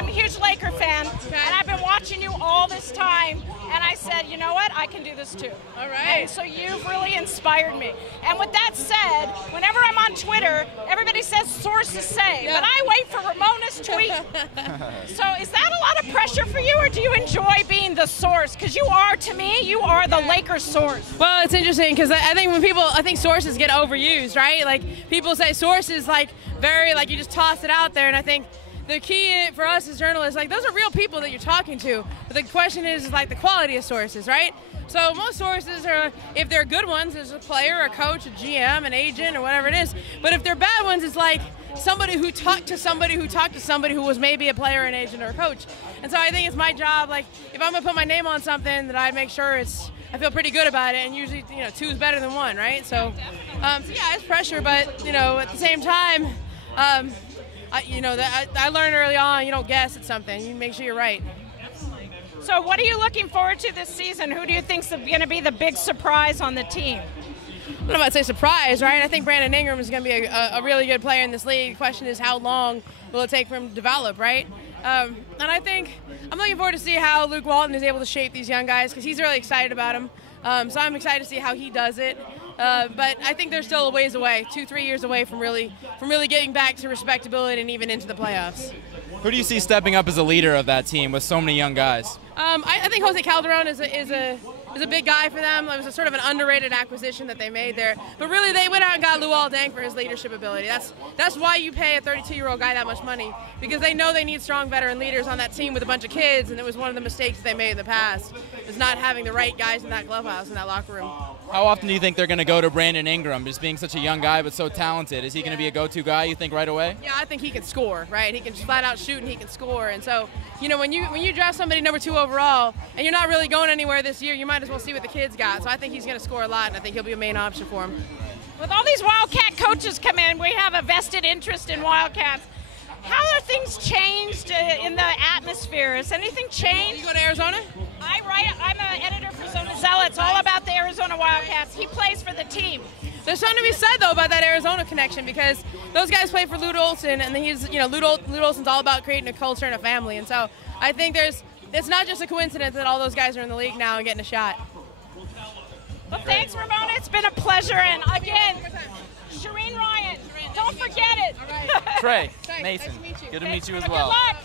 I'm a huge Laker fan, and I've been watching you all this time, and I said, you know what, I can do this too. All right. And so you've really inspired me. And with that said, whenever I'm on Twitter, everybody says sources say, but I wait for Ramona's tweet. So is that a lot of pressure for you, or do you enjoy being the source? Because you are, to me, you are the Lakers source. Well, it's interesting because I think I think sources get overused, right? Like people say sources like very, like you just toss it out there, and I think the key for us as journalists, like those are real people that you're talking to. But the question is like the quality of sources, right? So most sources are, if they're good ones, there's a player, a coach, a GM, an agent, or whatever it is. But if they're bad ones, it's like somebody who talked to somebody who talked to somebody who was maybe a player, an agent, or a coach. And so I think it's my job, like if I'm gonna put my name on something, that I make sure I feel pretty good about it, and usually, you know, 2 is better than 1, right? So, yeah, it's pressure, but, you know, at the same time, I learned early on, you don't guess at something. You make sure you're right. So what are you looking forward to this season? Who do you think's going to be the big surprise on the team? I don't know about to say surprise, right? I think Brandon Ingram is going to be a really good player in this league. The question is how long will it take for him to develop, right? And I think I'm looking forward to see how Luke Walton is able to shape these young guys because he's really excited about them. So I'm excited to see how he does it. But I think they're still a ways away, 2-3 years away from really getting back to respectability and even into the playoffs. Who do you see stepping up as a leader of that team with so many young guys? I think Jose Calderon is a big guy for them. It was a sort of an underrated acquisition that they made there. But really, they went out and got Lute Olson for his leadership ability. That's why you pay a 32-year-old guy that much money, because they know they need strong veteran leaders on that team with a bunch of kids, and it was one of the mistakes they made in the past, is not having the right guys in that clubhouse, in that locker room. How often do you think they're going to go to Brandon Ingram, just being such a young guy but so talented? Is he going to be a go-to guy, you think, right away? Yeah, I think he can score, right? He can just flat out shoot and he can score. And so, you know, when you draft somebody number 2 overall and you're not really going anywhere this year, you might as well see what the kid's got. So I think he's going to score a lot, and I think he'll be a main option for him. With all these Wildcat coaches come in, we have a vested interest in Wildcats. How are things changed in the atmosphere? Has anything changed? You go to Arizona? I'm an editor for Zona Zella. It's all about the Arizona Wildcats. He plays for the team. There's something to be said, though, about that Arizona connection, because those guys play for Lute Olson, and Lute Olson's all about creating a culture and a family. And so I think it's not just a coincidence that all those guys are in the league now and getting a shot. Well, thanks, Ramona. It's been a pleasure. And again, Shireen Ryan, don't forget it. Trey, Mason, good to meet you as well. Good luck.